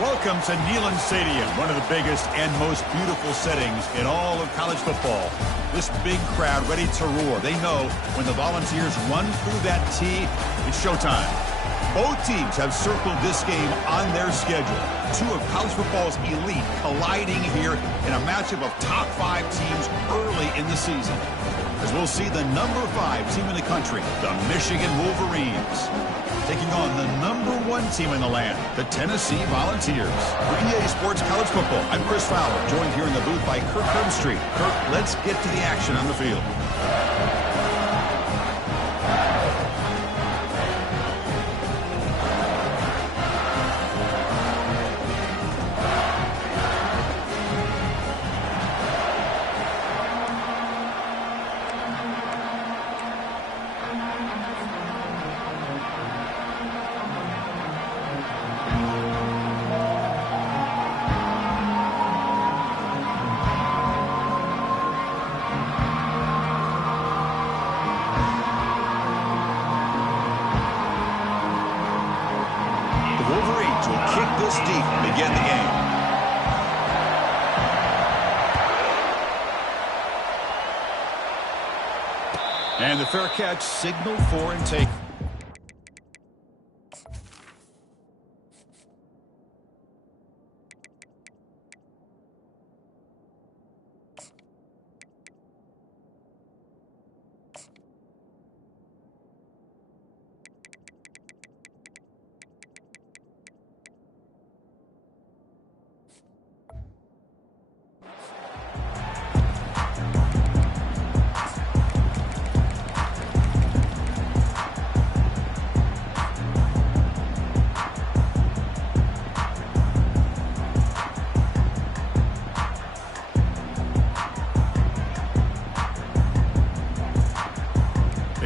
Welcome to Neyland Stadium, one of the biggest and most beautiful settings in all of college football. This big crowd ready to roar. They know when the Volunteers run through that tee, it's showtime. Both teams have circled this game on their schedule. Two of college football's elite colliding here in a matchup of top 5 teams early in the season. As we'll see the number 5 team in the country, the Michigan Wolverines, taking on the number 1 team in the land, the Tennessee Volunteers. For EA Sports College Football, I'm Chris Fowler, joined here in the booth by Kirk Herbstreit. Kirk, let's get to the action on the field. This deep to begin the game. And the fair catch signaled for and taken.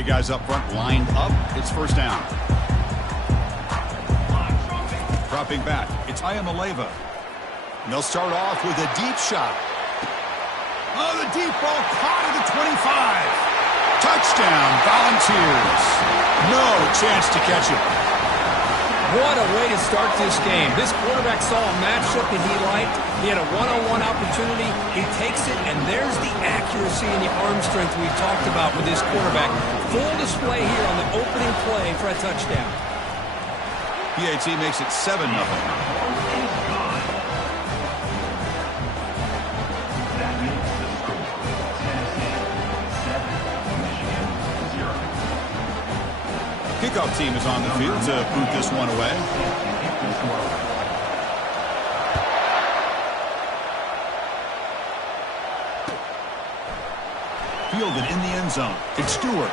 Guys up front lined up. It's first down. Dropping back. It's Iamaleava. And they'll start off with a deep shot. Oh, the deep ball caught at the 25. Touchdown, Volunteers. No chance to catch it. What a way to start this game. This quarterback saw a matchup that he liked. He had a one-on-one opportunity. He takes it, and there's the accuracy and the arm strength we've talked about with this quarterback. Full display here on the opening play for a touchdown. PAT makes it 7-0. Kickoff team is on the field to boot this one away. Fielded in the end zone. It's Stewart.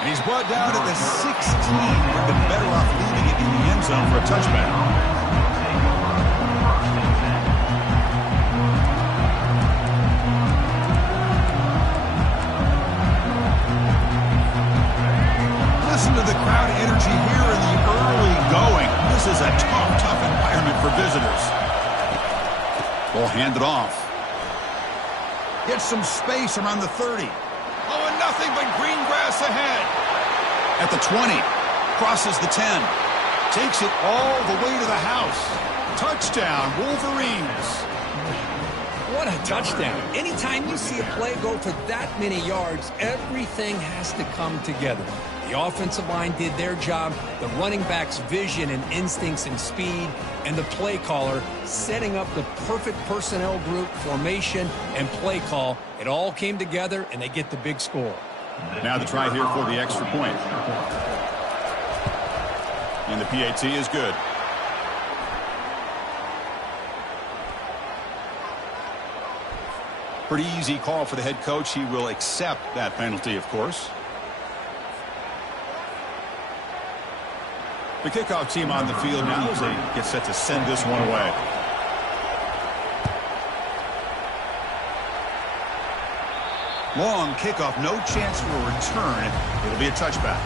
And he's brought down at the 16. Would have been better off leaving it in the end zone for a touchback. Listen to the crowd energy here in the early going. This is a tough environment for visitors. Ball handed off. Gets some space around the 30. Oh, and nothing but green grass ahead. At the 20. Crosses the 10. Takes it all the way to the house. Touchdown, Wolverines. What a touchdown. Anytime you see a play go for that many yards, everything has to come together. The offensive line did their job, the running back's vision and instincts and speed, and the play caller setting up the perfect personnel group, formation, and play call. It all came together, and they get the big score. Now the try here for the extra point. And the PAT is good. Pretty easy call for the head coach. He will accept that penalty, of course. The kickoff team on the field now as they get set to send this one away. Long kickoff, no chance for a return. It'll be a touchback.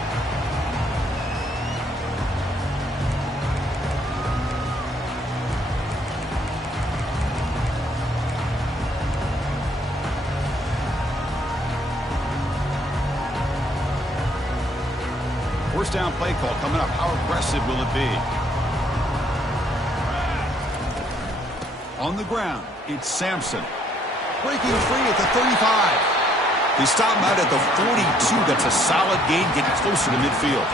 First down play call coming up. How aggressive will it be? On the ground, it's Sampson. Breaking free at the 35. They stop him out at the 42. That's a solid gain, getting closer to midfield.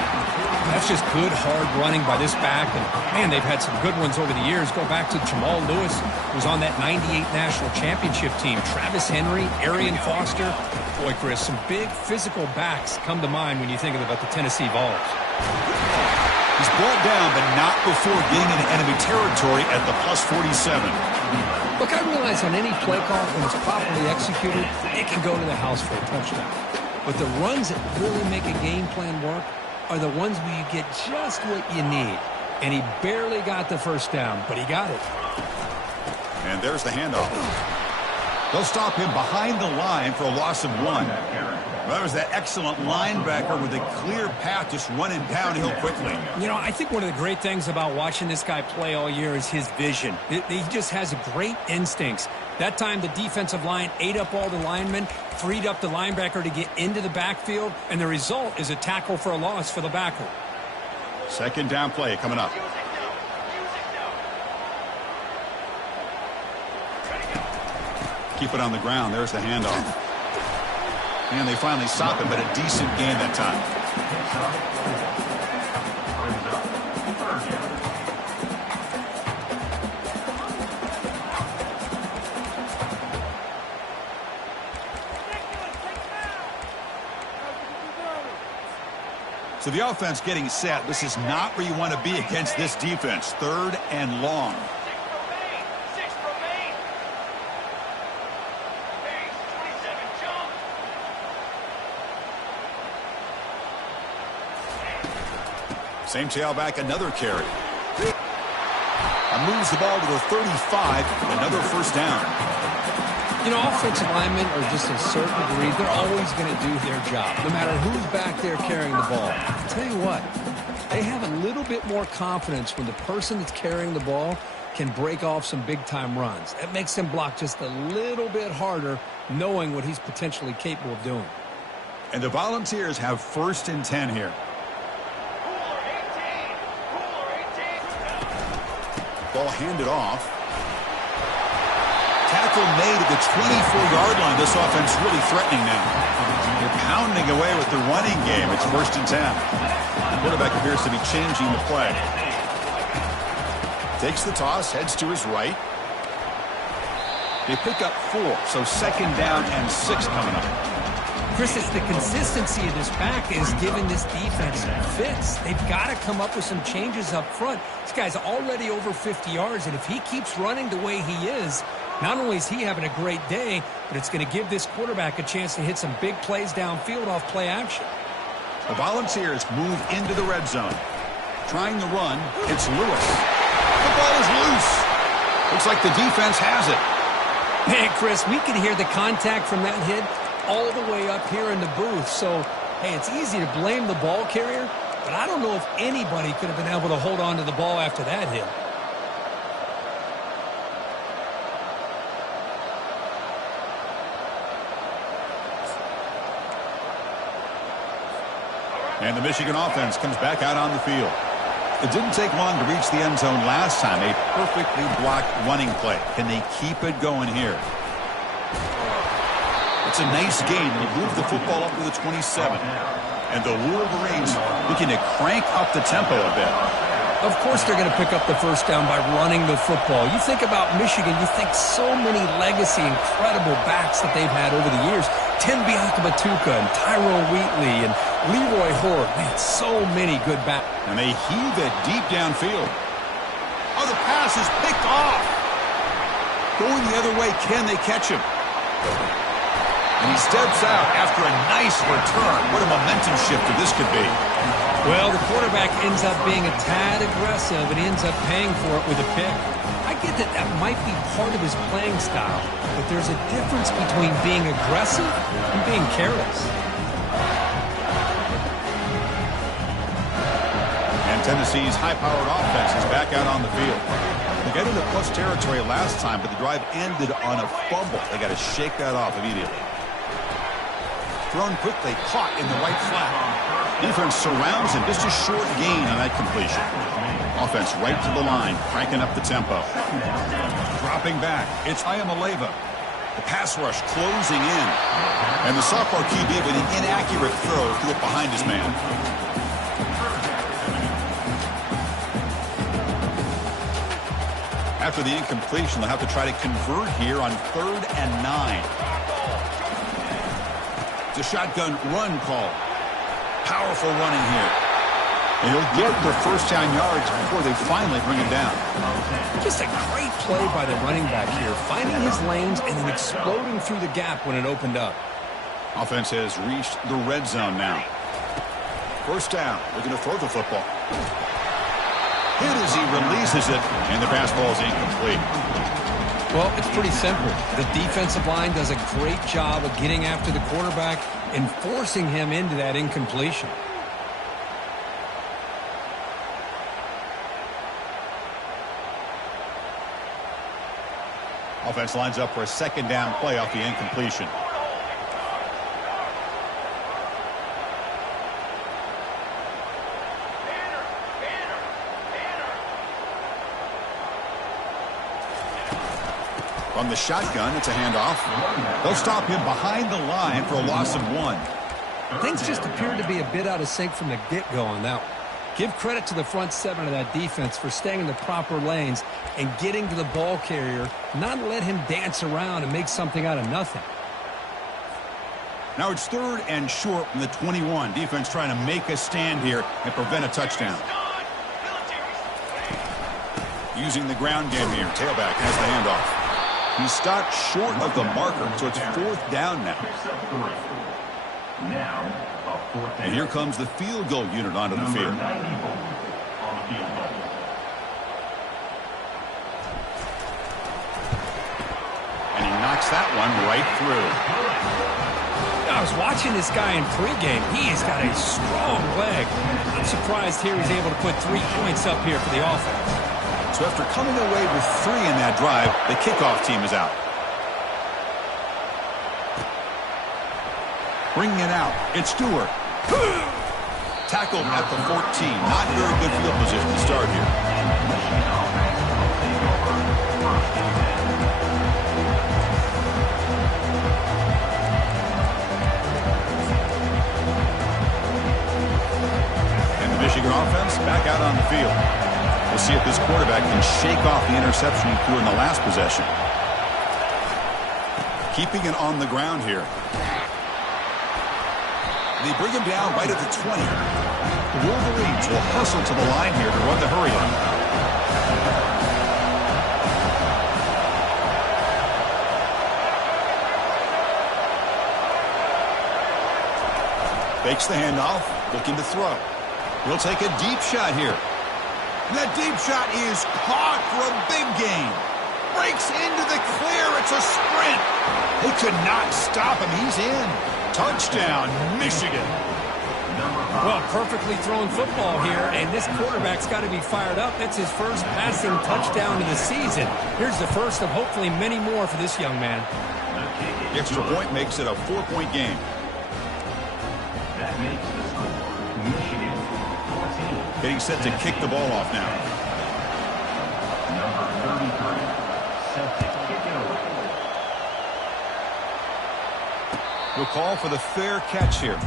That's just good, hard running by this back. And, man, they've had some good ones over the years. Go back to Jamal Lewis, who was on that 98 National Championship team. Travis Henry, Arian Foster. Boy, Chris, some big physical backs come to mind when you think about the Tennessee Vols. He's brought down, but not before getting into enemy territory at the plus 47. Look, I realize on any play call, when it's properly executed, it can go to the house for a touchdown. But the runs that really make a game plan work are the ones where you get just what you need. And he barely got the first down, but he got it. And there's the handoff. They'll stop him behind the line for a loss of 1. Well, that was that excellent linebacker with a clear path just running downhill quickly. You know, I think one of the great things about watching this guy play all year is his vision. He just has great instincts. That time, the defensive line ate up all the linemen, freed up the linebacker to get into the backfield, and the result is a tackle for a loss for the backer. Second down play coming up. Keep it on the ground. There's the handoff. And they finally stop him, but a decent gain that time. So the offense getting set. This is not where you want to be against this defense. 3rd and long. Same tailback, another carry. Moves the ball to the 35, another first down. You know, offensive linemen are just a certain degree, they're always going to do their job, no matter who's back there carrying the ball. I'll tell you what, they have a little bit more confidence when the person that's carrying the ball can break off some big-time runs. That makes them block just a little bit harder, knowing what he's potentially capable of doing. And the Volunteers have 1st and 10 here. Ball handed off. Tackle made at the 24-yard line. This offense really threatening now. They're pounding away with the running game. It's 1st and 10. The quarterback appears to be changing the play. Takes the toss, heads to his right. They pick up 4, so 2nd down and 6 coming up. Chris, it's the consistency of this back is giving this defense fits. They've got to come up with some changes up front. This guy's already over 50 yards, and if he keeps running the way he is, not only is he having a great day, but it's going to give this quarterback a chance to hit some big plays downfield off play action. The Volunteers move into the red zone. Trying the run, it's Lewis. The ball is loose. Looks like the defense has it. Man, Chris, we can hear the contact from that hit all the way up here in the booth. So, hey, it's easy to blame the ball carrier, but I don't know if anybody could have been able to hold on to the ball after that hit. And the Michigan offense comes back out on the field. It didn't take long to reach the end zone last time. A perfectly blocked running play. Can they keep it going here? It's a nice game. They move the football up to the 27. And the Wolverines looking to crank up the tempo a bit. Of course they're going to pick up the first down by running the football. You think about Michigan, you think so many legacy, incredible backs that they've had over the years. Tim Biakabatuka and Tyrone Wheatley and Leroy Horde. Man, so many good backs. And they heave it deep downfield. Oh, the pass is picked off. Going the other way, can they catch him? And he steps out after a nice return. What a momentum shifter this could be. Well, the quarterback ends up being a tad aggressive and ends up paying for it with a pick. I get that that might be part of his playing style, but there's a difference between being aggressive and being careless. And Tennessee's high-powered offense is back out on the field. They got into plus territory last time, but the drive ended on a fumble. They got to shake that off immediately. Thrown quickly, caught in the right flat. Defense surrounds him. Just a short gain on that completion. Offense right to the line, cranking up the tempo. Dropping back, it's Iamaleava. The pass rush closing in. And the sophomore QB with an inaccurate throw threw it behind his man. After the incompletion, they'll have to try to convert here on 3rd and 9. It's a shotgun run call. Powerful running here. And he'll get the first down yards before they finally bring him down. Just a great play by the running back here, finding his lanes and then exploding through the gap when it opened up. Offense has reached the red zone now. First down, looking to throw the football. Hit as he releases it, and the pass ball is incomplete. Well, it's pretty simple. The defensive line does a great job of getting after the quarterback and forcing him into that incompletion. Offense lines up for a second down play off the incompletion. From the shotgun, it's a handoff. They'll stop him behind the line for a loss of 1. Things just appeared to be a bit out of sync from the get-go on that one. Give credit to the front 7 of that defense for staying in the proper lanes and getting to the ball carrier, not let him dance around and make something out of nothing. Now it's 3rd and short from the 21. Defense trying to make a stand here and prevent a touchdown. Using the ground game here. Tailback has the handoff. He's stopped short of the marker, so it's 4th down now. And here comes the field goal unit onto the field. And he knocks that one right through. I was watching this guy in pregame. He has got a strong leg. I'm surprised here he's able to put 3 points up here for the offense. So after coming away with 3 in that drive, the kickoff team is out. Bringing it out, it's Stewart. Tackled at the 14. Not very good field position to start here. And the Michigan offense back out on the field. We'll see if this quarterback can shake off the interception he threw in the last possession. Keeping it on the ground here. They bring him down right at the 20. The Wolverines will hustle to the line here to run the hurry on. Fakes the handoff, looking to throw. He'll take a deep shot here. That deep shot is caught for a big gain. Breaks into the clear. It's a sprint. They could not stop him. He's in. Touchdown, Michigan. Well, perfectly thrown football here, and this quarterback's got to be fired up. That's his first passing touchdown of the season. Here's the first of hopefully many more for this young man. The extra point makes it a 4-point game. That makes the score Michigan 14. Getting set to kick the ball off now. Number 33, set to kick it away. We'll call for the fair catch here.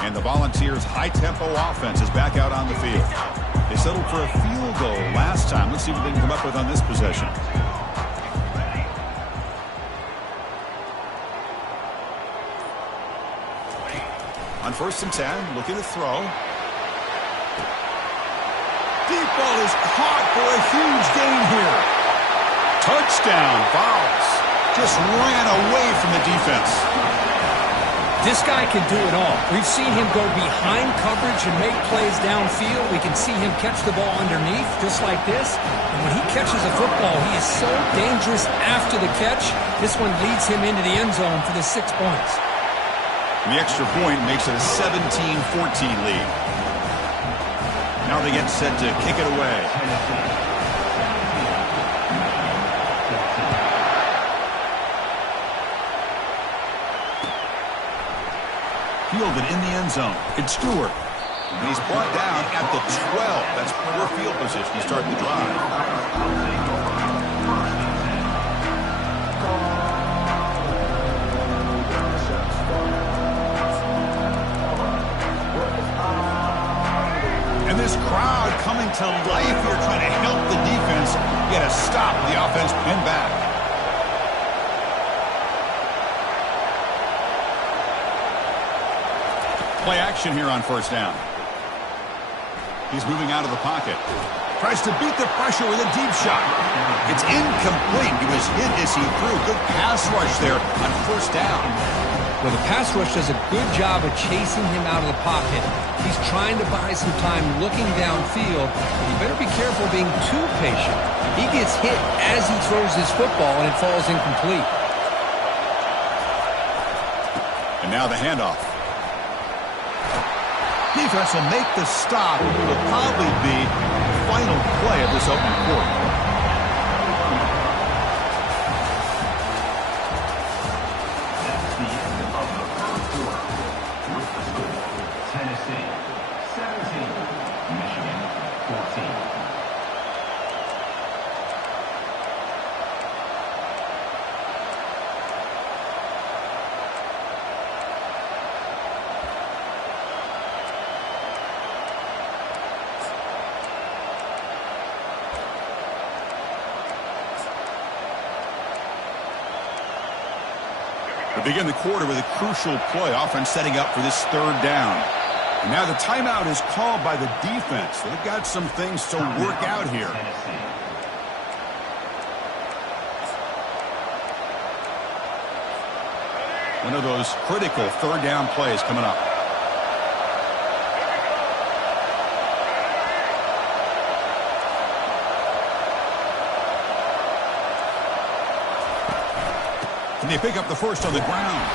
And the Volunteers' high-tempo offense is back out on the field. They settled for a field goal last time. Let's see what they can come up with on this possession. On 1st and 10, looking to throw. Deep ball is caught for a huge gain here. Touchdown, Vols. Just ran away from the defense. This guy can do it all. We've seen him go behind coverage and make plays downfield. We can see him catch the ball underneath, just like this. And when he catches a football, he is so dangerous after the catch. This one leads him into the end zone for the 6 points. The extra point makes it a 17-14 lead. Now they get set to kick it away. Fielded in the end zone. It's Stewart. And he's brought down at the 12. That's poor field position to start the drive. And this crowd coming to life here, trying to help the defense get a stop. The offense pinned back. Play action here on first down. He's moving out of the pocket. Tries to beat the pressure with a deep shot. It's incomplete. He was hit as he threw. Good pass rush there on first down. Well, the pass rush does a good job of chasing him out of the pocket. He's trying to buy some time looking downfield. But you better be careful being too patient. He gets hit as he throws his football, and it falls incomplete. And now the handoff. Defense will make the stop. It will probably be the final play of this opening quarter. That's the end of the first quarter. With the score, Tennessee 17, Michigan 14. We begin the quarter with a crucial play. Offense setting up for this third down. And now the timeout is called by the defense. They've got some things to work out here. One of those critical third down plays coming up. And they pick up the first on the ground.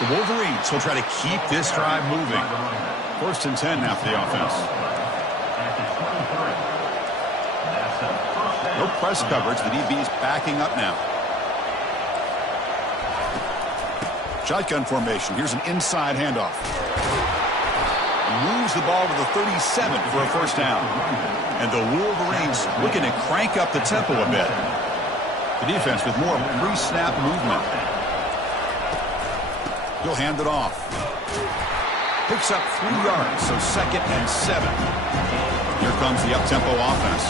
The Wolverines will try to keep this drive moving. First and 10 now for the offense. No press coverage. The DB's backing up now. Shotgun formation. Here's an inside handoff. Moves the ball to the 37 for a first down. And the Wolverines looking to crank up the tempo a bit. The defense with more pre-snap movement. He'll hand it off. Picks up 3 yards, so 2nd and 7. Here comes the up-tempo offense.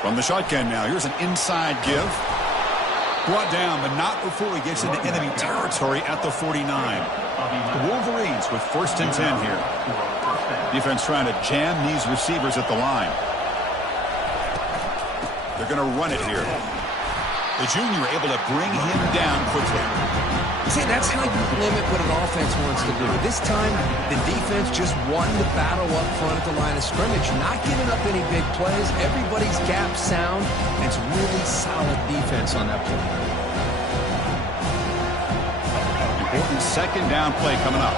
From the shotgun now, here's an inside give. Brought down, but not before he gets into enemy territory at the 49. The Wolverines with first and 10 here. Defense trying to jam these receivers at the line. They're going to run it here. The junior able to bring him down quickly. See, that's how you limit what an offense wants to do. This time, the defense just won the battle up front at the line of scrimmage. Not giving up any big plays. Everybody's gap sound. And it's really solid defense on that play. Important second down play coming up.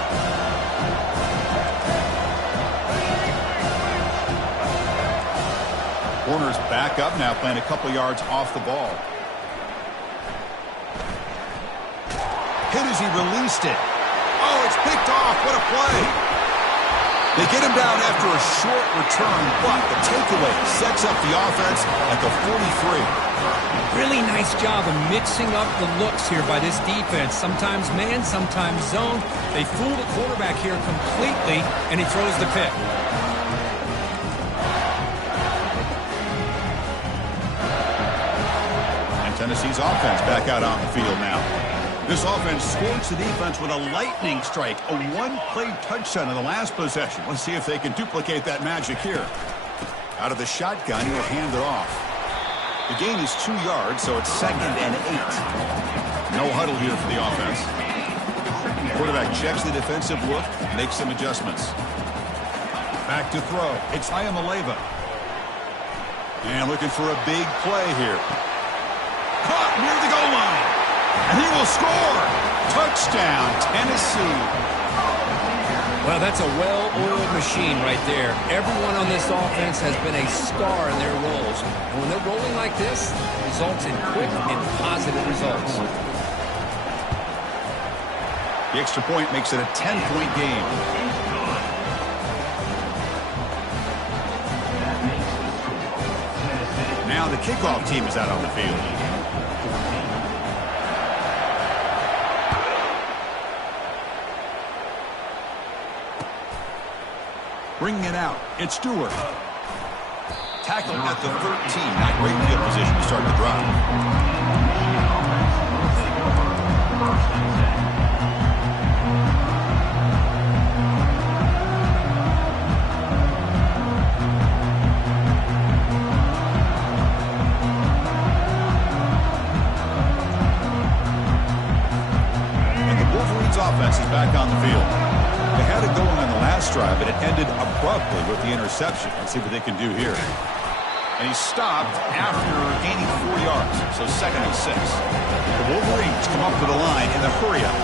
Corner's back up now, playing a couple yards off the ball. Hit as he released it. Oh, it's picked off. What a play. They get him down after a short return, but the takeaway sets up the offense at the 43. Really nice job of mixing up the looks here by this defense. Sometimes man, sometimes zone. They fool the quarterback here completely, and he throws the pick. Tennessee's offense back out on the field now. This offense scorched the defense with a lightning strike, a one-play touchdown in the last possession. Let's see if they can duplicate that magic here. Out of the shotgun, he'll hand it off. The gain is 2 yards, so it's 2nd and 8. No huddle here for the offense. Quarterback checks the defensive look, makes some adjustments. Back to throw. It's Iamaleava. And looking for a big play here. Caught near the goal line. And he will score. Touchdown, Tennessee. Well, that's a well-oiled machine right there. Everyone on this offense has been a star in their roles. And when they're rolling like this, it results in quick and positive results. The extra point makes it a 10-point game. Now the kickoff team is out on the field. Bringing it out, it's Stewart. Tackled at the 13. Not great field position to start the drive. And the Wolverines offense is back on the field. They had it going on the last drive, but it ended abruptly with the interception. Let's see what they can do here. And he stopped after gaining 4 yards, so 2nd and 6. The Wolverines come up to the line in the hurry-up.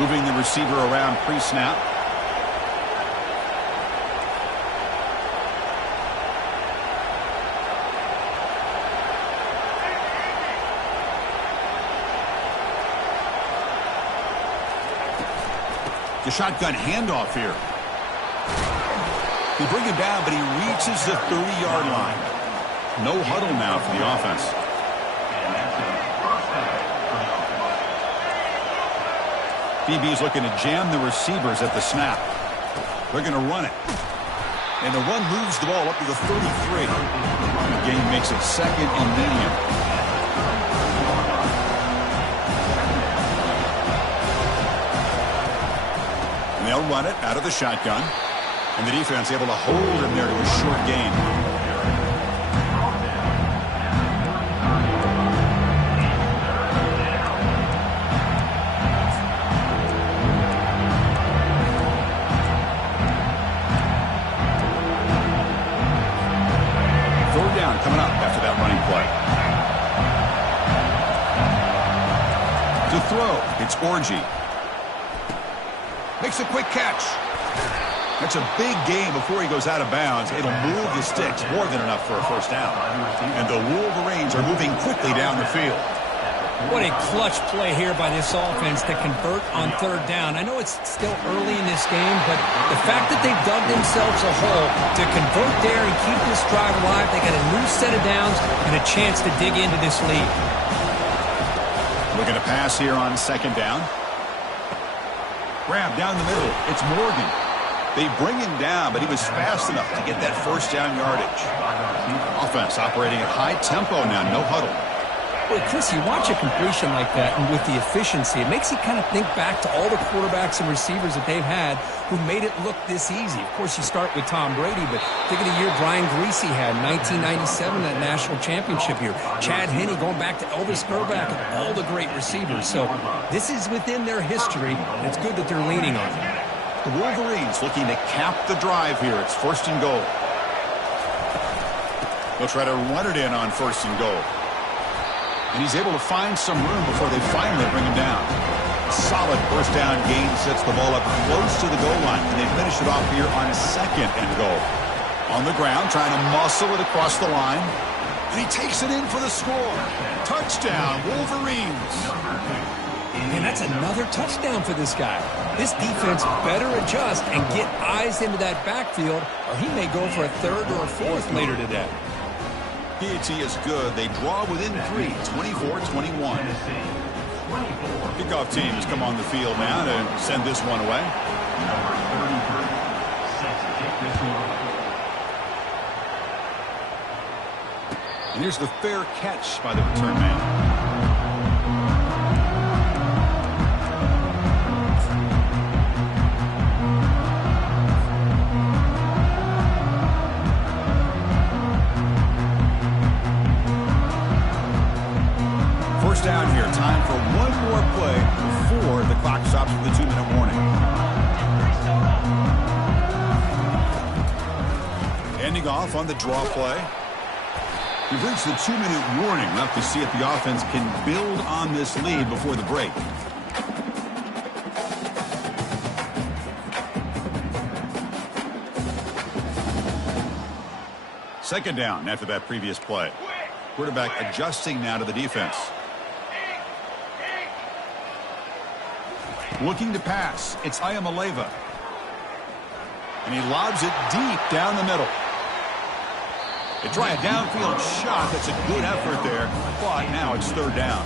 Moving the receiver around pre-snap. The shotgun handoff here. They bring him down, but he reaches the 30-yard line. No huddle now for the offense. BB's looking to jam the receivers at the snap. They're going to run it. And the run moves the ball up to the 33. The game makes it 2nd and medium. They'll run it out of the shotgun. And the defense able to hold him there to a short gain. Third down coming up after that running play. To throw, it's Orji. Makes a quick catch. That's a big gain before he goes out of bounds. It'll move the sticks, more than enough for a first down. And the Wolverines are moving quickly down the field. What a clutch play here by this offense to convert on 3rd down. I know it's still early in this game, but the fact that they've dug themselves a hole to convert there and keep this drive alive, they got a new set of downs and a chance to dig into this lead. Looking to pass here on 2nd down. Grab down the middle. It's Morgan. They bring him down, but he was fast enough to get that first down yardage. Offense operating at high tempo now. No huddle. Well, Chris, you watch a completion like that, and with the efficiency, it makes you kind of think back to all the quarterbacks and receivers that they've had who made it look this easy. Of course, you start with Tom Brady, but think of the year Brian Griese had, 1997, that national championship year. Chad Henne going back to Elvis Grbac and all the great receivers. So this is within their history, and it's good that they're leaning on it. The Wolverines looking to cap the drive here. It's 1st and goal. They'll try to run it in on 1st and goal. And he's able to find some room before they finally bring him down. Solid first down gain sets the ball up close to the goal line. And they finish it off here on 2nd and goal. On the ground, trying to muscle it across the line. And he takes it in for the score. Touchdown, Wolverines. And that's another touchdown for this guy. This defense better adjust and get eyes into that backfield, or he may go for a 3rd or a 4th later today. PAT is good. They draw within 3, 24-21. Kickoff team has come on the field now to send this one away. And here's the fair catch by the return man. Down here, time for one more play before the clock stops with the 2-minute warning. Handing off on the draw play. We've reached the 2-minute warning. Left to see if the offense can build on this lead before the break. Second down after that previous play. Quarterback adjusting now to the defense. Looking to pass. It's Iamaleava. And he lobs it deep down the middle. They try a downfield shot. That's a good effort there. But now it's third down.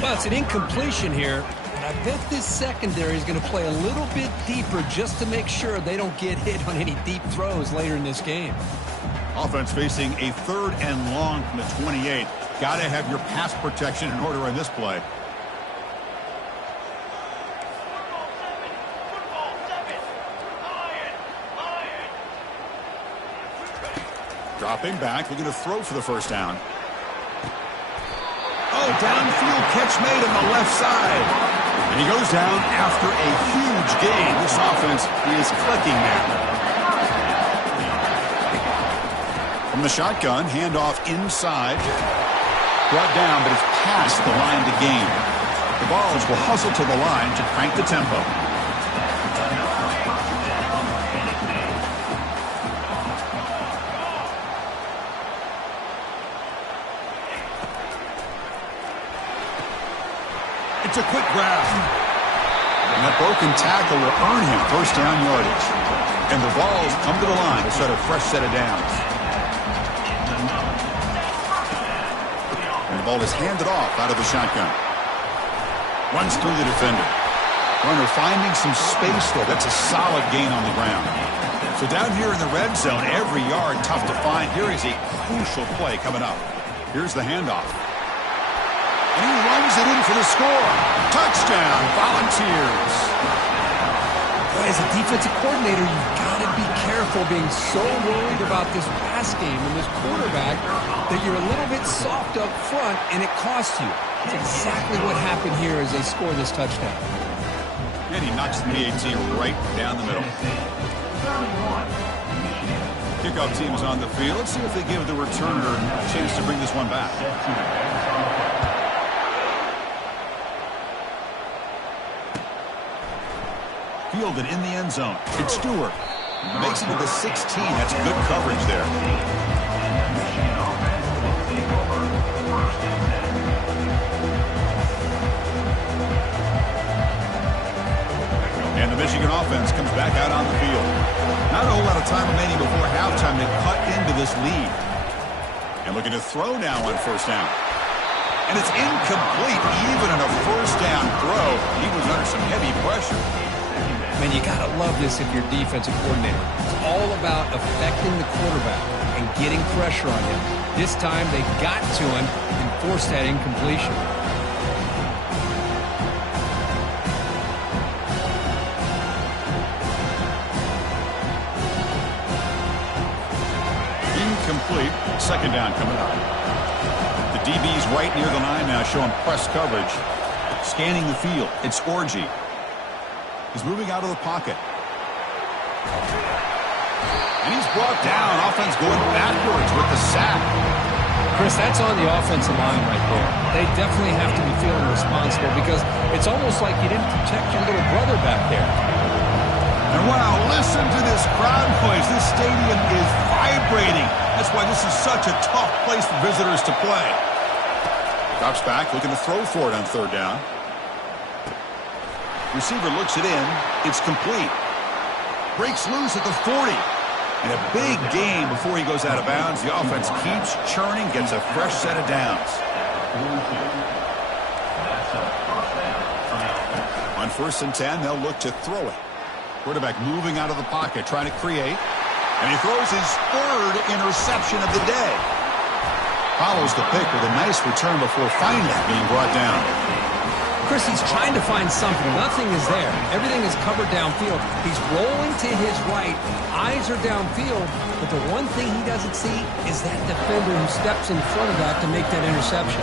Well, it's an incompletion here. And I bet this secondary is going to play a little bit deeper just to make sure they don't get hit on any deep throws later in this game. Offense facing a 3rd and long from the 28. Got to have your pass protection in order on this play. Dropping back, looking to throw for the first down. Oh, downfield catch made on the left side. And he goes down after a huge gain. This offense is clicking now. From the shotgun, handoff inside. Brought down, but it's past the line to gain. The Vols will hustle to the line to crank the tempo. It's a quick grab. And that broken tackle will earn him first down yardage. And the Vols come to the line to start a fresh set of downs. And the ball is handed off out of the shotgun. Runs through the defender. Runner finding some space there. That's a solid gain on the ground. So down here in the red zone, every yard tough to find. Here is a crucial play coming up. Here's the handoff. And he runs it in for the score. Touchdown, Volunteers. Boy, as a defensive coordinator, you've got to be careful being so worried about this pass game and this quarterback that you're a little bit soft up front and it costs you. It's exactly what happened here as they score this touchdown. And he knocks the PAT right down the middle. Kickoff team is on the field. Let's see if they give the returner a chance to bring this one back. Fielded in the end zone. It's Stewart. Makes it to the 16. That's good coverage there. And the Michigan offense comes back out on the field. Not a whole lot of time remaining before halftime to cut into this lead. And looking to throw now on first down. And it's incomplete even on a first down throw. He was under some heavy pressure. Man, you got to love this if you're defensive coordinator. It's all about affecting the quarterback and getting pressure on him. This time they got to him and forced that incompletion. Incomplete. Second down coming up. The DB's right near the line now, showing press coverage. Scanning the field. It's Orji. He's moving out of the pocket. And he's brought down. Offense going backwards with the sack. Chris, that's on the offensive line right there. They definitely have to be feeling responsible because it's almost like you didn't protect your little brother back there. And wow, listen to this crowd noise. This stadium is vibrating. That's why this is such a tough place for visitors to play. Drops back, looking to throw for it on third down. Receiver looks it in. It's complete. Breaks loose at the 40. And a big gain before he goes out of bounds. The offense keeps churning, gets a fresh set of downs. On 1st and 10, they'll look to throw it. Quarterback moving out of the pocket, trying to create. And he throws his 3rd interception of the day. Follows the pick with a nice return before finally being brought down. Chris, he's trying to find something. Nothing is there. Everything is covered downfield. He's rolling to his right. Eyes are downfield. But the one thing he doesn't see is that defender who steps in front of that to make that interception.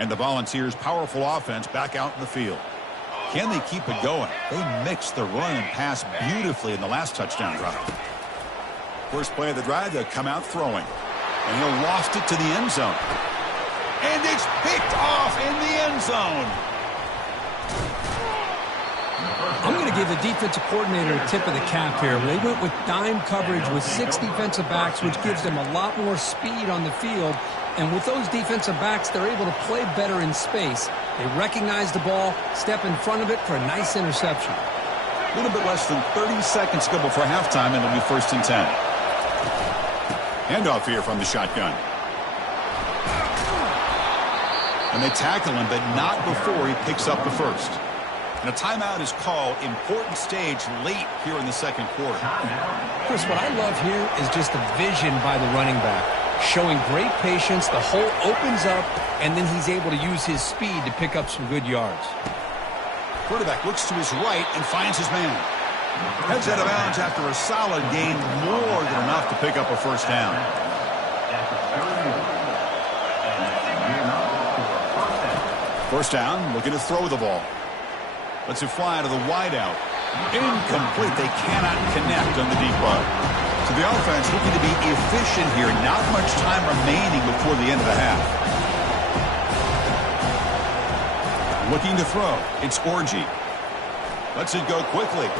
And the Volunteers' powerful offense back out in the field. Can they keep it going? They mixed the run and pass beautifully in the last touchdown drive. First play of the drive, they'll come out throwing. And he'll loft it to the end zone. And it's picked off in the end zone. I'm going to give the defensive coordinator a tip of the cap here. They went with dime coverage with 6 defensive backs, which gives them a lot more speed on the field. And with those defensive backs, they're able to play better in space. They recognize the ball, step in front of it for a nice interception. A little bit less than 30 seconds to go before halftime, and it'll be 1st and 10. Handoff here from the shotgun. And they tackle him, but not before he picks up the first. And a timeout is called. Important stage late here in the second quarter. Chris, what I love here is just the vision by the running back. Showing great patience, the hole opens up, and then he's able to use his speed to pick up some good yards. Quarterback looks to his right and finds his man. Heads out of bounds after a solid gain, more than enough to pick up a first down. First down, looking to throw the ball. Lets it fly to the wideout. Incomplete. They cannot connect on the deep ball. So the offense looking to be efficient here. Not much time remaining before the end of the half. Looking to throw. It's Orji. Lets it go quickly.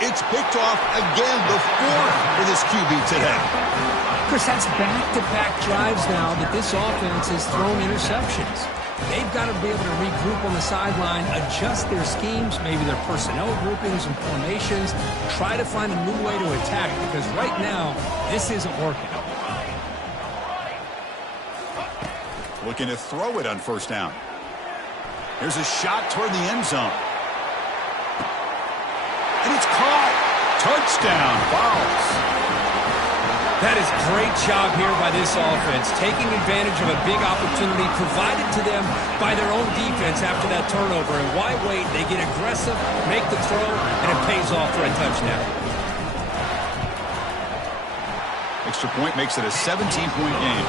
It's picked off again, the 4th for this QB today. Chris, that's back-to-back drives now that this offense has thrown interceptions. They've got to be able to regroup on the sideline, adjust their schemes, maybe their personnel groupings and formations, try to find a new way to attack, because right now, this isn't working. Looking to throw it on first down. Here's a shot toward the end zone. And it's caught. Touchdown, Vols. That is a great job here by this offense, taking advantage of a big opportunity provided to them by their own defense after that turnover. And why wait? They get aggressive, make the throw, and it pays off for a touchdown. Extra point makes it a 17-point game.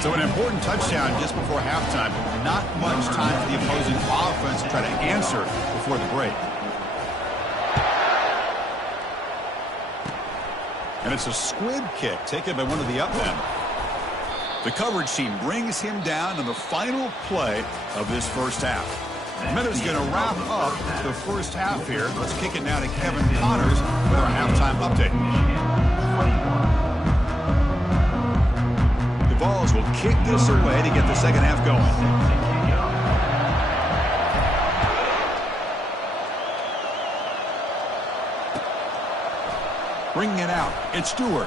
So an important touchdown just before halftime. Not much time for the opposing offense to try to answer before the break. And it's a squib kick taken by one of the up men. The coverage team brings him down in the final play of this first half. Minutes going to wrap up the first half here. Let's kick it now to Kevin Connors with our halftime update. The Vols will kick this away to get the second half going. Bringing it out, it's Stewart.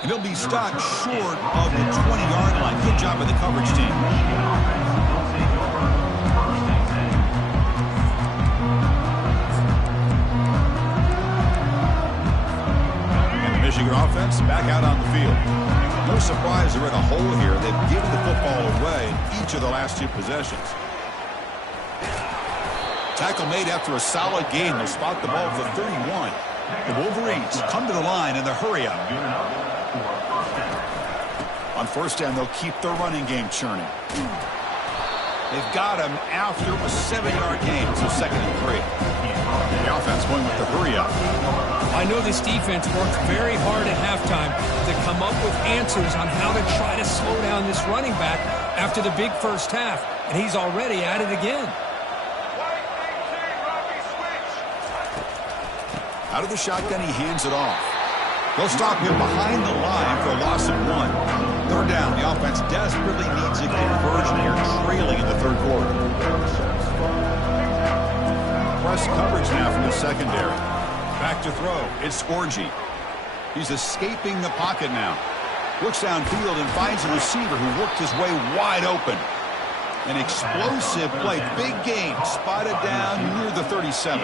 And he'll be stopped short of the 20-yard line. Good job by the coverage team. And the Michigan offense back out on the field. No surprise they're in a hole here. They've given the football away in each of the last 2 possessions. Tackle made after a solid gain. They'll spot the ball for 31. The Wolverines come to the line in the hurry up. On first down, they'll keep their running game churning. They've got him after a 7-yard gain, so 2nd and 3. The offense going with the hurry up. I know this defense worked very hard at halftime to come up with answers on how to try to slow down this running back after the big first half, and he's already at it again. Out of the shotgun, he hands it off. They'll stop him behind the line for a loss of 1. 3rd down. The offense desperately needs a conversion here, trailing in the 3rd quarter. Press coverage now from the secondary. Back to throw. It's Orji. He's escaping the pocket now. Looks downfield and finds a receiver who worked his way wide open. An explosive play. Big game. Spotted down near the 37.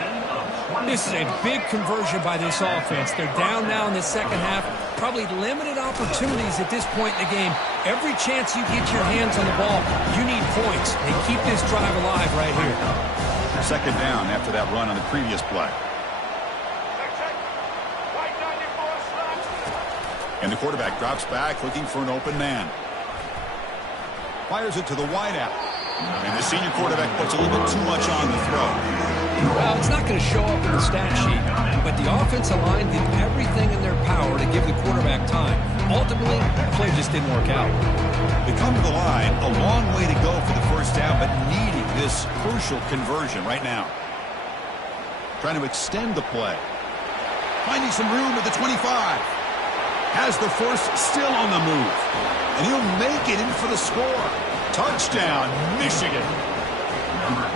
This is a big conversion by this offense. They're down now in the second half. Probably limited opportunities at this point in the game. Every chance you get your hands on the ball, you need points. They keep this drive alive right here. 2nd down after that run on the previous play. And the quarterback drops back looking for an open man. Fires it to the wideout. And the senior quarterback puts a little bit too much on the throw. Well, it's not going to show up in the stat sheet, but the offensive line did everything in their power to give the quarterback time. Ultimately, the play just didn't work out. They come to the line, a long way to go for the first down, but needing this crucial conversion right now. Trying to extend the play. Finding some room at the 25. Has the first still on the move. And he'll make it in for the score. Touchdown, Michigan.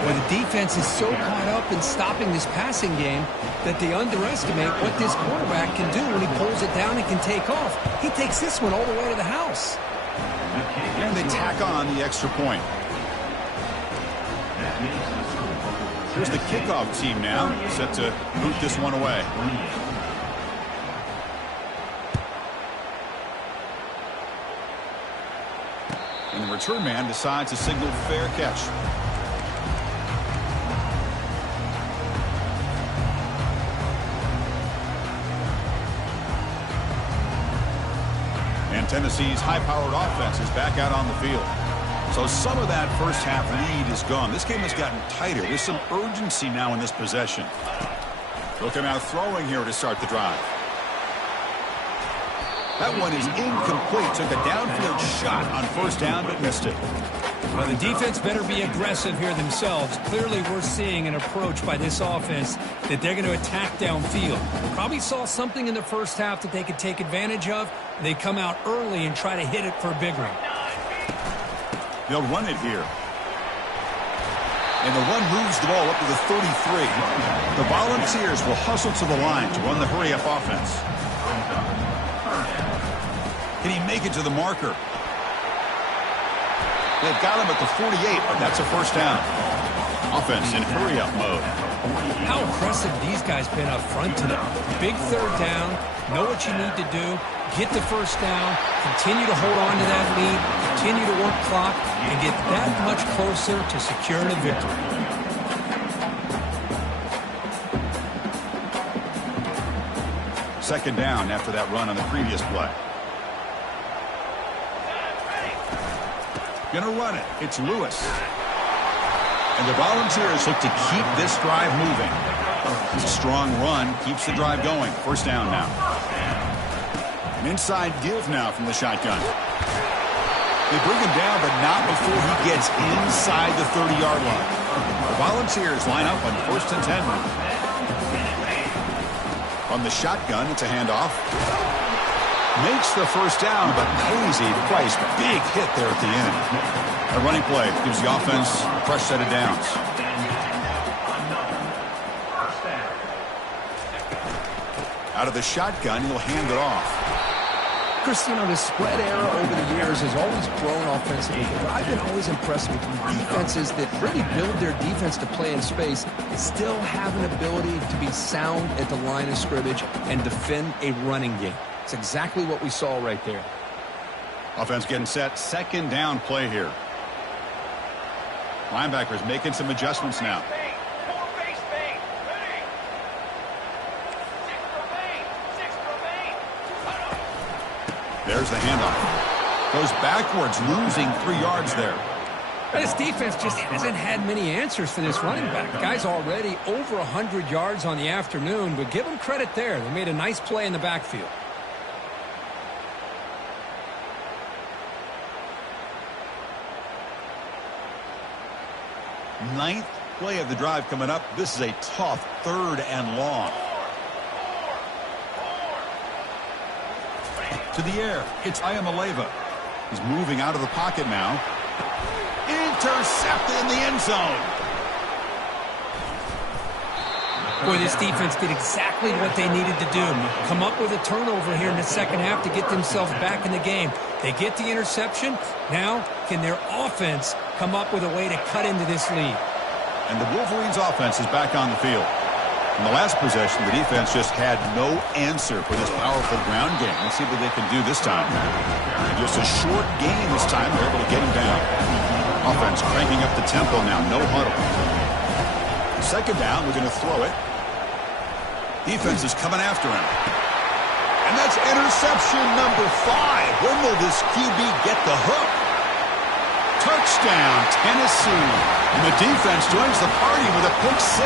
Well, the defense is so caught up in stopping this passing game that they underestimate what this quarterback can do when he pulls it down and can take off. He takes this one all the way to the house. And they tack on the extra point. Here's the kickoff team now, set to boot this one away. And the return man decides to signal fair catch. And Tennessee's high-powered offense is back out on the field. So some of that first half lead is gone. This game has gotten tighter. There's some urgency now in this possession. They'll come out throwing here to start the drive. That one is incomplete. Took a downfield shot on first down, but missed it. Well, the defense better be aggressive here themselves. Clearly, we're seeing an approach by this offense that they're going to attack downfield. Probably saw something in the first half that they could take advantage of. They come out early and try to hit it for a big run. They'll run it here. And the run moves the ball up to the 33. The Volunteers will hustle to the line to run the hurry-up offense. Can he make it to the marker? They've got him at the 48, but that's a first down. Offense in hurry-up mode. How impressive these guys been up front today. Big third down, know what you need to do, get the first down, continue to hold on to that lead, continue to work clock, and get that much closer to securing a victory. Second down after that run on the previous play. Gonna run it. It's Lewis. And the Volunteers look to keep this drive moving. It's a strong run, keeps the drive going. First down now. An inside give now from the shotgun. They bring him down, but not before he gets inside the 30-yard line. The Volunteers line up on first and 10. On the shotgun, it's a handoff. Makes the first down, but pays a price. Big hit there at the end. A running play gives the offense a fresh set of downs. Out of the shotgun, he'll hand it off. Chris, the spread era over the years has always grown offensively, but I've been always impressed with defenses that really build their defense to play in space and still have an ability to be sound at the line of scrimmage and defend a running game. It's exactly what we saw right there. Offense getting set. Second down play here. Linebackers making some adjustments now. There's the handoff. Goes backwards, losing 3 yards there. This defense just hasn't had many answers for this running back. Guy's already over 100 yards on the afternoon, but give him credit there. They made a nice play in the backfield. Ninth play of the drive coming up. This is a tough third and long. To the air. It's Iamaleava. He's moving out of the pocket now. Intercepted in the end zone. Boy, this defense did exactly what they needed to do. Come up with a turnover here in the second half to get themselves back in the game. They get the interception. Now, can their offense come up with a way to cut into this lead? And the Wolverines' offense is back on the field. In the last possession, the defense just had no answer for this powerful ground game. Let's see what they can do this time. Just a short game this time. They're able to get him down. Offense cranking up the tempo now. No huddle. Second down, we're going to throw it. Defense is coming after him. And that's interception number 5. When will this QB get the hook? Touchdown, Tennessee. And the defense joins the party with a pick 6.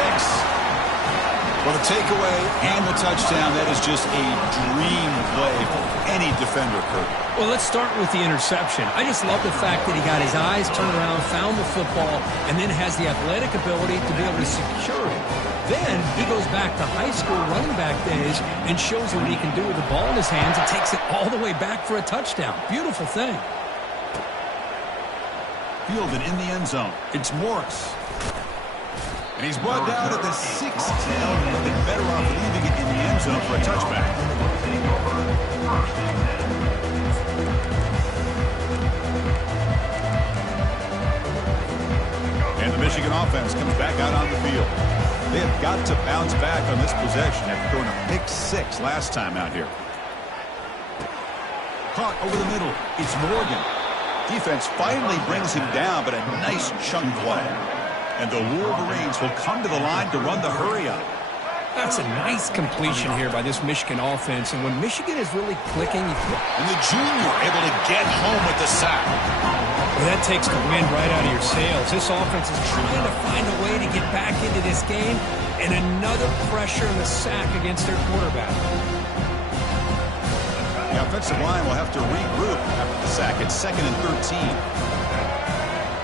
Well, the takeaway and the touchdown, that is just a dream play for any defender, Kurt. Well, let's start with the interception. I just love the fact that he got his eyes turned around, found the football, and then has the athletic ability to be able to secure it. Then he goes back to high school running back days and shows what he can do with the ball in his hands and takes it all the way back for a touchdown. Beautiful thing. Fielded in the end zone. It's Morris. And he's brought down at the 6-10. They're better off leaving it in the end zone for a touchback. And the Michigan offense comes back out on the field. They have got to bounce back on this possession after throwing a pick 6 last time out here. Caught over the middle. It's Morgan. Defense finally brings him down, but a nice chunk play. And the Wolverines will come to the line to run the hurry-up. That's a nice completion here by this Michigan offense. And when Michigan is really clicking... And the junior able to get home with the sack. Well, that takes the wind right out of your sails. This offense is trying to find a way to get back into this game. And another pressure and a sack against their quarterback. The offensive line will have to regroup after the sack. It's 2nd and 13.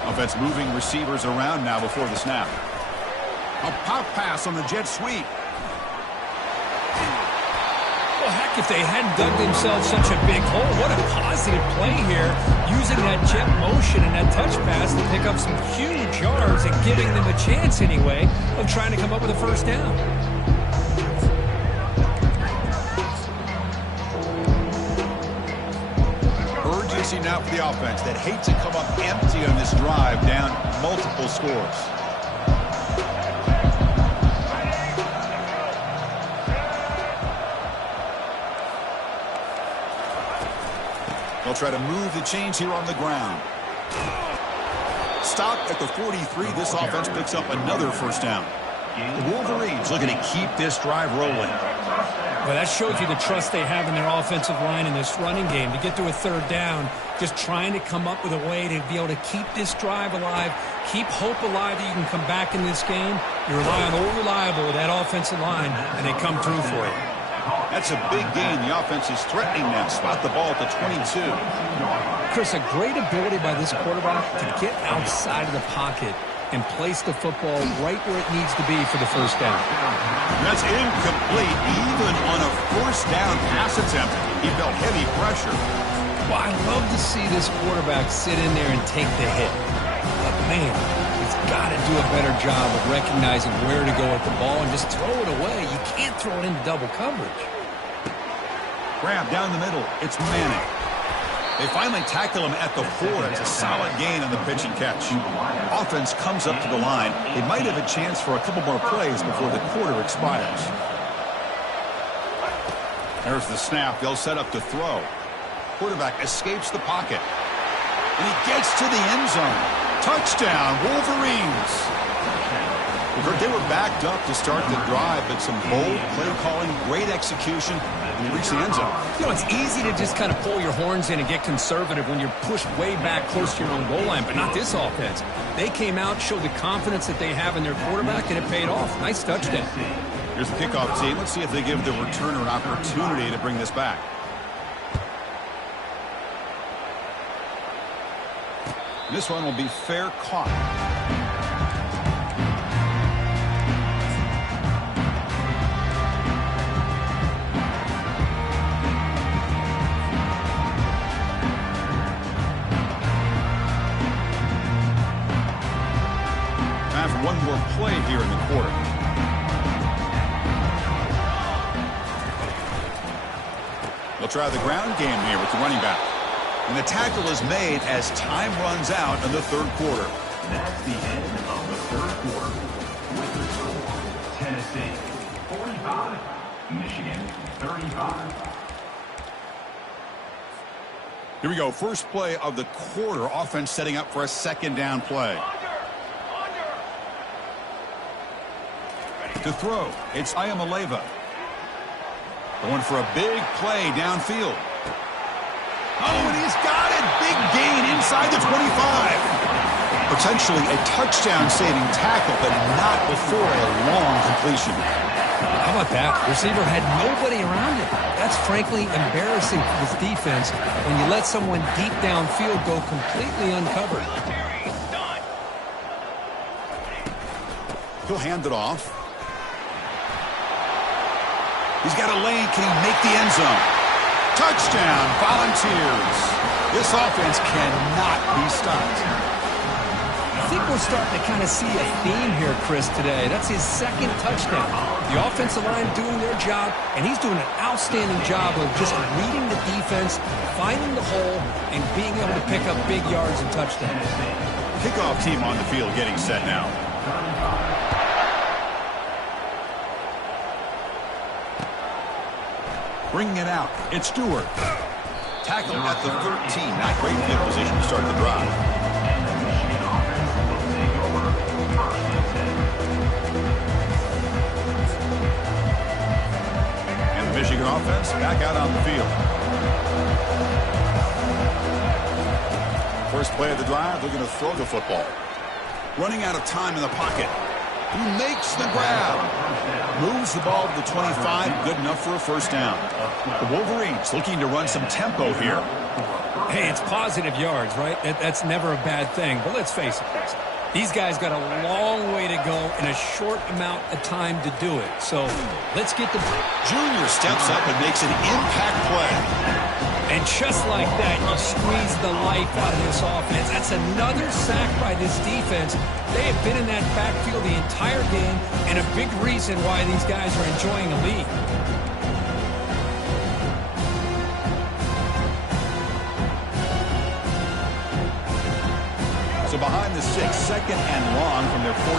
Offense moving receivers around now before the snap. A pop pass on the jet sweep. Well, heck, if they hadn't dug themselves such a big hole, what a positive play here, using that jet motion and that touch pass to pick up some huge yards and giving them a chance anyway of trying to come up with a first down. Urgency now for the offense that hate to come up empty on this drive, down multiple scores. They'll try to move the chains here on the ground. Stop at the 43. This offense picks up another first down. The Wolverines looking to keep this drive rolling. Well, that shows you the trust they have in their offensive line in this running game. To get to a third down, just trying to come up with a way to be able to keep this drive alive, keep hope alive that you can come back in this game. You rely on Old Reliable with that offensive line, and they come through for you. That's a big gain. The offense is threatening them. Spot the ball at the 22. Chris, a great ability by this quarterback to get outside of the pocket and place the football right where it needs to be for the first down. That's incomplete. Even on a first down pass attempt, he felt heavy pressure. Well, I love to see this quarterback sit in there and take the hit. But, man, he's got to do a better job of recognizing where to go with the ball and just throw it away. You can't throw it into double coverage. Grab down the middle. It's Manning. They finally tackle him at the 4. It's a solid gain on the pitch and catch. Offense comes up to the line. They might have a chance for a couple more plays before the quarter expires. There's the snap. They'll set up to throw. Quarterback escapes the pocket. And he gets to the end zone. Touchdown, Wolverines. They were backed up to start the drive, but some bold play calling, great execution, and reach the end zone. You know, it's easy to just kind of pull your horns in and get conservative when you're pushed way back close to your own goal line, but not this offense. They came out, showed the confidence that they have in their quarterback, and it paid off. Nice touchdown. Here's the kickoff team. Let's see if they give the returner an opportunity to bring this back. This one will be fair caught. One more play here in the quarter. They'll try the ground game here with the running back. And the tackle is made as time runs out in the third quarter. That's the end of the third quarter. With the score, Tennessee 45, Michigan 35. Here we go. First play of the quarter. Offense setting up for a second down play. To throw, it's Iamaleava. Going for a big play downfield. Oh, and he's got it. Big gain inside the 25. Potentially a touchdown-saving tackle, but not before a long completion. How about that? Receiver had nobody around him. That's frankly embarrassing for this defense when you let someone deep downfield go completely uncovered. He'll hand it off. He's got a lane. Can he make the end zone? Touchdown, Volunteers. This offense cannot be stopped. I think we're starting to kind of see a theme here, Chris, today. That's his second touchdown. The offensive line doing their job, and he's doing an outstanding job of just reading the defense, finding the hole, and being able to pick up big yards and touchdowns. Kickoff team on the field getting set now. Bringing it out. It's Stewart. Tackle at the 13. Not great field position to start the drive. And the Michigan offense back out on the field. First play of the drive, they're going to throw the football. Running out of time in the pocket. He makes the grab. Moves the ball to the 25. Good enough for a first down. The Wolverines looking to run some tempo here. Hey, it's positive yards, right? That's never a bad thing. But let's face it, Chris. These guys got a long way to go in a short amount of time to do it. So let's get the... Junior steps up and makes an impact play. And just like that, you squeeze the life out of this offense. That's another sack by this defense. They have been in that backfield the entire game, and a big reason why these guys are enjoying a lead. So behind the 6, second and long from their 14.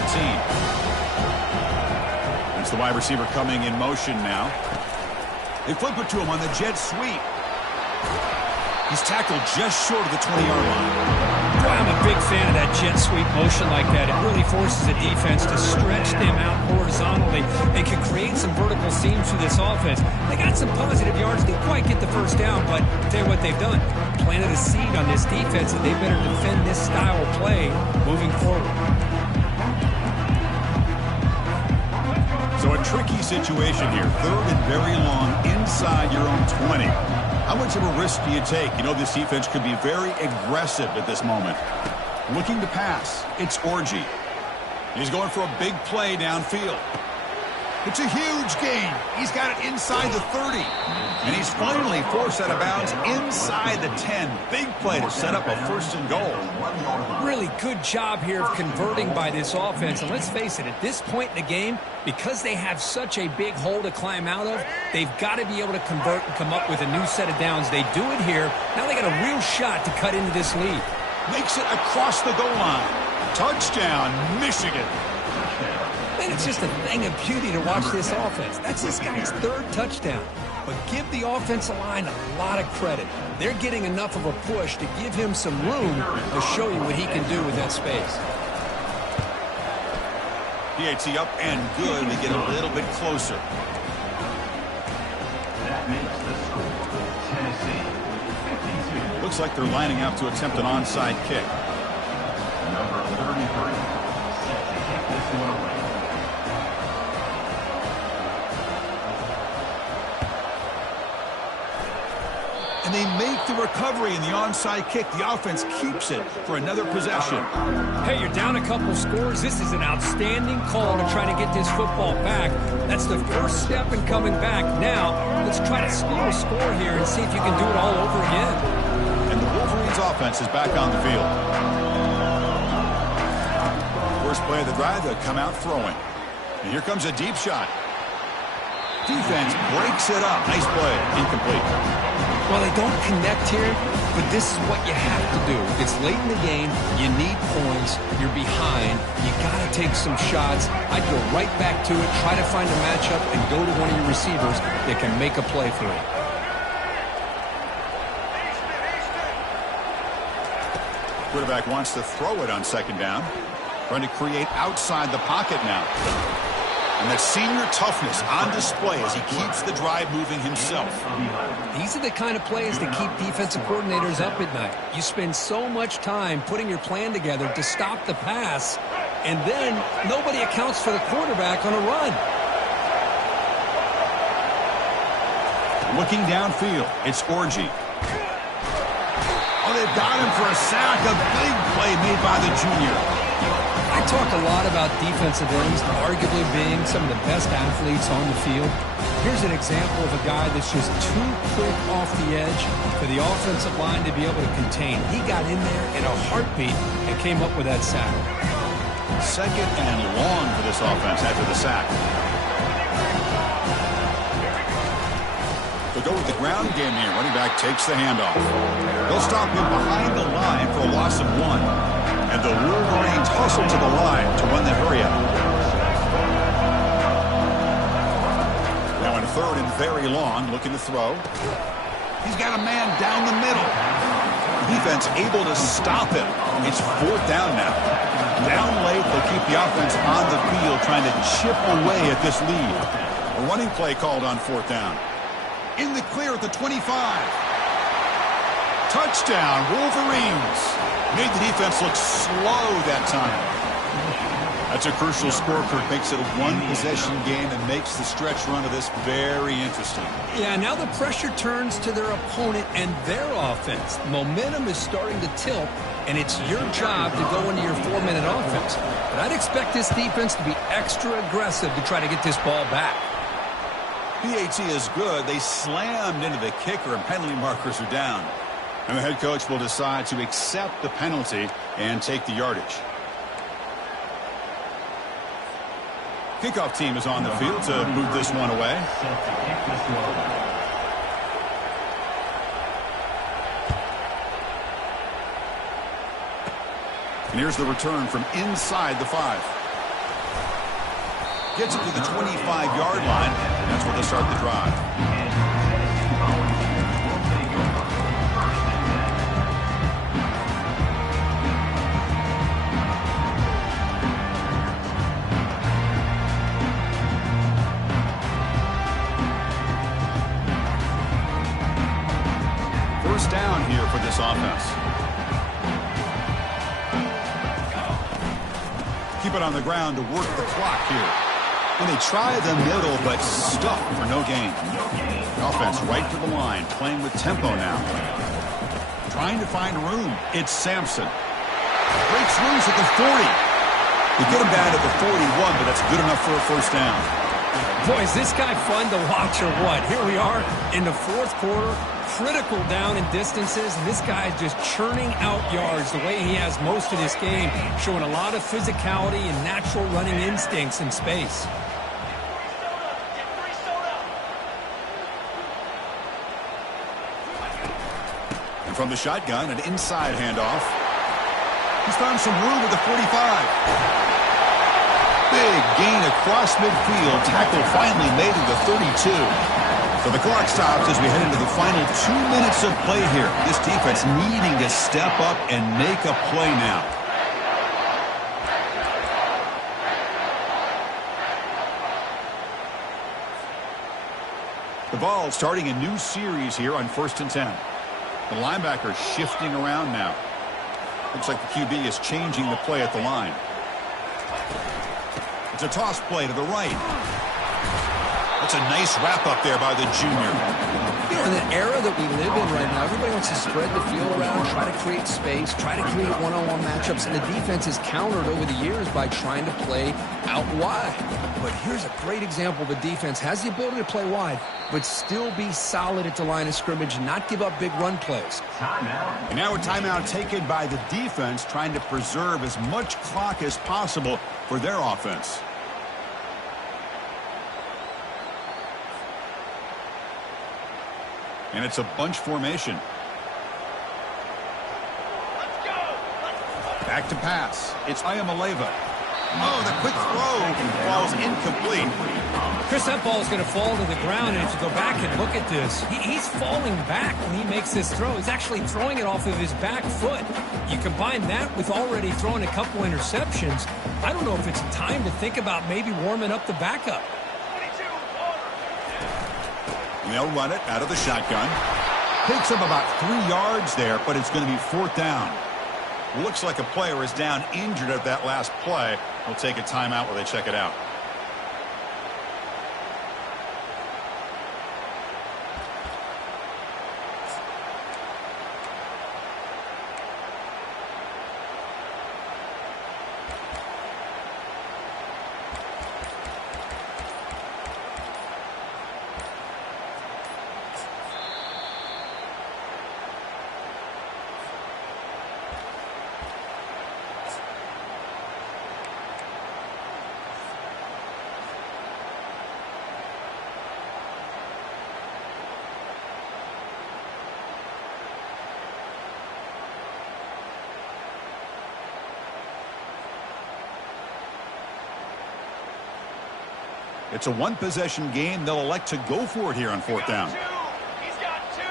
That's the wide receiver coming in motion now. They flip it to him on the jet sweep. He's tackled just short of the 20-yard line. Boy, I'm a big fan of that jet sweep motion like that. It really forces the defense to stretch them out horizontally and can create some vertical seams for this offense. They got some positive yards. Didn't quite get the first down, but I'll tell you what they've done. Planted a seed on this defense, and they better defend this style of play moving forward. So a tricky situation here. Third and very long inside your own 20. How much of a risk do you take? You know this defense could be very aggressive at this moment. Looking to pass. It's Orji. He's going for a big play downfield. It's a huge gain. He's got it inside the 30. And he's finally forced out of bounds inside the 10. Big play to set up a first and goal. Really good job here of converting by this offense. And let's face it, at this point in the game, because they have such a big hole to climb out of, they've got to be able to convert and come up with a new set of downs. They do it here. Now they got a real shot to cut into this lead. Makes it across the goal line. Touchdown, Michigan. Man, it's just a thing of beauty to watch this offense. That's this guy's third touchdown. But give the offensive line a lot of credit. They're getting enough of a push to give him some room to show you what he can do with that space. PAT up and good. They get a little bit closer. That makes the score Tennessee 52. Looks like they're lining up to attempt an onside kick. Number 33 set to kick this one away. And they make the recovery in the onside kick. The offense keeps it for another possession. Hey, you're down a couple scores. This is an outstanding call to try to get this football back. That's the first step in coming back. Now, let's try to steal a score here and see if you can do it all over again. And the Wolverines offense is back on the field. First play of the drive, they'll come out throwing. And here comes a deep shot. Defense breaks it up. Nice play. Incomplete. Well, they don't connect here, but this is what you have to do. It's late in the game. You need points. You're behind. You got to take some shots. I'd go right back to it, try to find a matchup, and go to one of your receivers that can make a play for you. Quarterback wants to throw it on second down. Trying to create outside the pocket now. And that senior toughness on display as he keeps the drive moving himself. These are the kind of plays that keep defensive coordinators up at night. You spend so much time putting your plan together to stop the pass, and then nobody accounts for the quarterback on a run. Looking downfield, it's Orji. Oh, they've got him for a sack. A big play made by the junior. I talk a lot about defensive ends arguably being some of the best athletes on the field. Here's an example of a guy that's just too quick off the edge for the offensive line to be able to contain. He got in there in a heartbeat and came up with that sack. Second and long for this offense after the sack. They'll go with the ground game here. Running back takes the handoff. They'll stop him behind the line for a loss of 1. And the Wolverines hustle to the line to run the hurry-up. Now in third and very long, looking to throw. He's got a man down the middle. Defense able to stop him. It's fourth down now. Down late, they'll keep the offense on the field trying to chip away at this lead. A running play called on fourth down. In the clear at the 25. Touchdown, Wolverines. Made the defense look slow that time. That's a crucial score, Kirk. Makes it a one-possession game and makes the stretch run of this very interesting. Yeah, now the pressure turns to their opponent and their offense. Momentum is starting to tilt, and it's your job to go into your 4-minute offense. But I'd expect this defense to be extra aggressive to try to get this ball back. PAT is good. They slammed into the kicker, and penalty markers are down. And the head coach will decide to accept the penalty and take the yardage. Kickoff team is on the field to boot this one away. And here's the return from inside the 5. Gets it to the 25-yard line. And that's where they'll start the drive. First down here for this offense. Keep it on the ground to work the clock here. And they try the middle, but stuck for no gain. Offense right to the line, playing with tempo now. Trying to find room. It's Sampson. Breaks loose at the 40. They get him down to the 41, but that's good enough for a first down. Boy, is this guy fun to watch or what? Here we are in the fourth quarter. Critical down and distances, and this guy is just churning out yards the way he has most of this game, showing a lot of physicality and natural running instincts in space. And from the shotgun, an inside handoff. He's found some room at the 45. Big gain across midfield. Tackle finally made to the 32. So the clock stops as we head into the final 2 minutes of play here. This defense needing to step up and make a play now. The ball starting a new series here on 1st and 10. The linebacker shifting around now. Looks like the QB is changing the play at the line. It's a toss play to the right. That's a nice wrap up there by the junior. You know, in the era that we live in right now, everybody wants to spread the field around, try to create space, try to create one-on-one matchups, and the defense has countered over the years by trying to play out wide. But here's a great example. The defense has the ability to play wide, but still be solid at the line of scrimmage and not give up big run plays. And now a timeout taken by the defense, trying to preserve as much clock as possible for their offense. And it's a bunch formation. Back to pass. It's Iamaleava. Oh, the quick throw falls incomplete. Chris, that ball is going to fall to the ground, and if you go back and look at this, he's falling back when he makes this throw. He's actually throwing it off of his back foot. You combine that with already throwing a couple interceptions, I don't know if it's time to think about maybe warming up the backup. And they'll run it out of the shotgun. Takes up about 3 yards there, but it's going to be 4th down. Looks like a player is down injured at that last play. We'll take a timeout while they check it out. It's a one-possession game. They'll elect to go for it here on 4th down. He's got 2.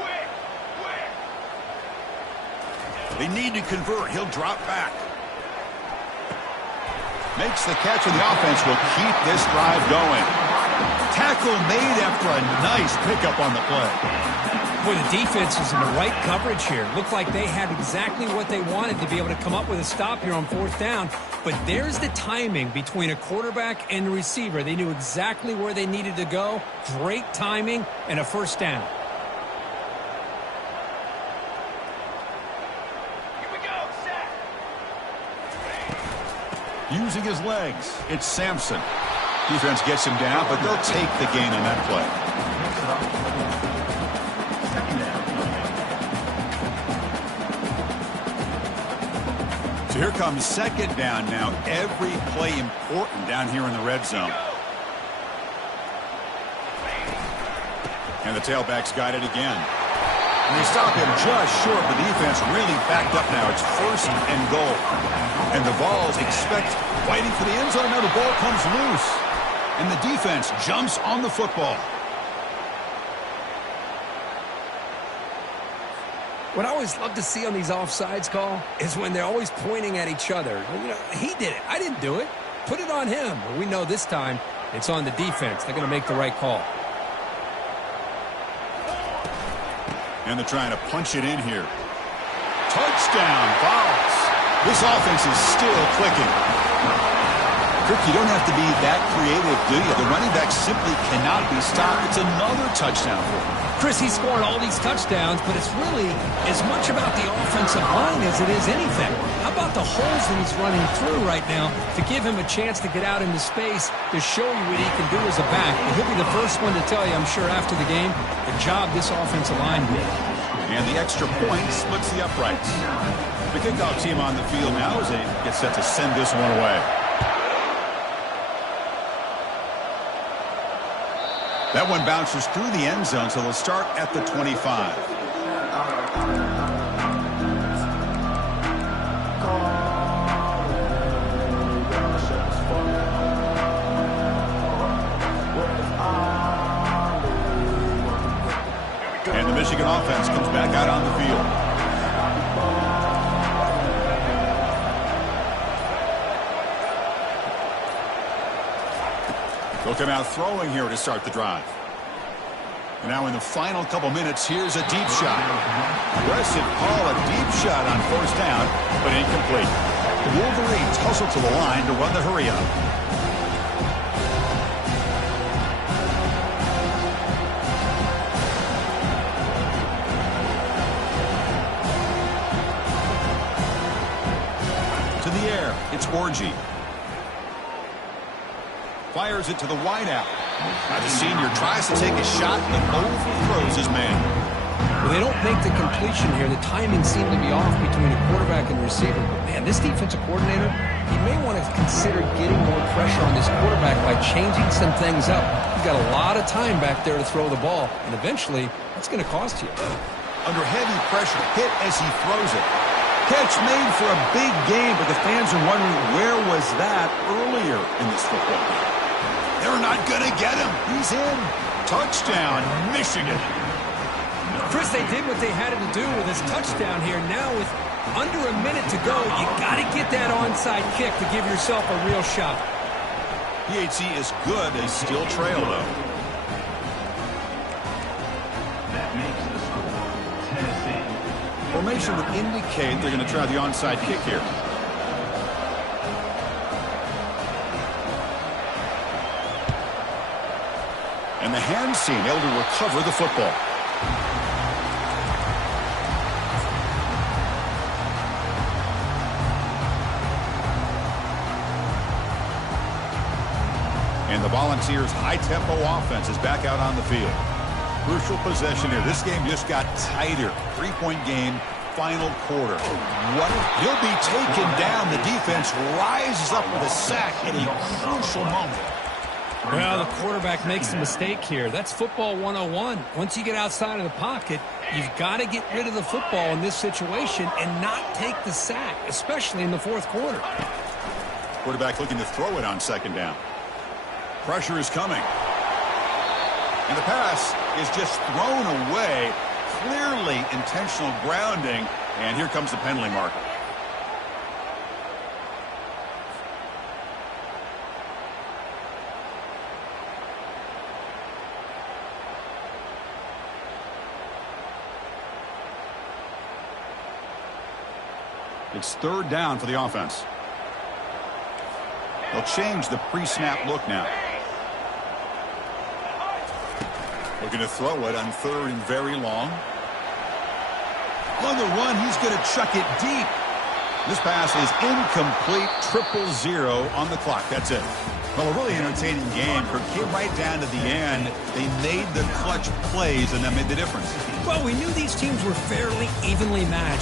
Quick. They need to convert. He'll drop back. Makes the catch, and the offense will keep this drive going. Tackle made after a nice pickup on the play. Boy, the defense is in the right coverage here. Looked like they had exactly what they wanted to be able to come up with a stop here on 4th down. But there's the timing between a quarterback and the receiver. They knew exactly where they needed to go. Great timing and a 1st down. Here we go, set. Using his legs, it's Sampson. Defense gets him down, but they'll take the gain on that play. So here comes 2nd down now. Every play important down here in the red zone. And the tailback's got it again. And they stop him just short. The defense really backed up now. It's 1st and goal. And the Vols expect fighting for the end zone. Now the ball comes loose. And the defense jumps on the football. What I always love to see on these offsides call is when they're always pointing at each other. You know, he did it. I didn't do it. Put it on him. But we know this time it's on the defense. They're going to make the right call. And they're trying to punch it in here. Touchdown, Vols. This offense is still clicking. Kirk, you don't have to be that creative, do you? The running back simply cannot be stopped. It's another touchdown for him. Chris, he's scoring all these touchdowns, but it's really as much about the offensive line as it is anything. How about the holes that he's running through right now to give him a chance to get out into space to show you what he can do as a back? But he'll be the first one to tell you, I'm sure, after the game, the job this offensive line did. And the extra point splits the uprights. The kickoff team on the field now as they get set to send this one away. That one bounces through the end zone, so they'll start at the 25. And the Michigan offense comes back out on the field. They'll come out throwing here to start the drive. And now in the final couple minutes, here's a deep shot. Aggressive call, a deep shot on 1st down, but incomplete. The Wolverines hustle to the line to run the hurry up. To the air, it's Orji. Fires it to the wideout. Now the senior tries to take a shot and overthrows his man. Well, they don't make the completion here. The timing seemed to be off between the quarterback and the receiver. But, man, this defensive coordinator, he may want to consider getting more pressure on this quarterback by changing some things up. He's got a lot of time back there to throw the ball, and eventually that's going to cost you. Under heavy pressure, hit as he throws it. Catch made for a big game, but the fans are wondering where was that earlier in this football game. They're not going to get him. He's in. Touchdown, Michigan. Chris, they did what they had to do with his touchdown here. Now with under a minute to go, you got to get that onside kick to give yourself a real shot. PHC is good. They still trail, though. That makes the score Tennessee. Formation would indicate they're going to try the onside kick here. And the hand seam able to recover the football. And the Volunteers' high-tempo offense is back out on the field. Crucial possession here. This game just got tighter. 3-point game, final quarter. What if he'll be taken down? The defense rises up with a sack in a crucial moment. Well, the quarterback makes a mistake here. That's football 101. Once you get outside of the pocket, you've got to get rid of the football in this situation and not take the sack, especially in the fourth quarter. Quarterback looking to throw it on second down. Pressure is coming. And the pass is just thrown away. Clearly intentional grounding. And here comes the penalty marker. It's third down for the offense. They'll change the pre-snap look now. Looking to throw it on third and very long. On the run, he's going to chuck it deep. This pass is incomplete. 0-0 on the clock. That's it. Well, a really entertaining game. It came right down to the end. They made the clutch plays, and that made the difference. Well, we knew these teams were fairly evenly matched.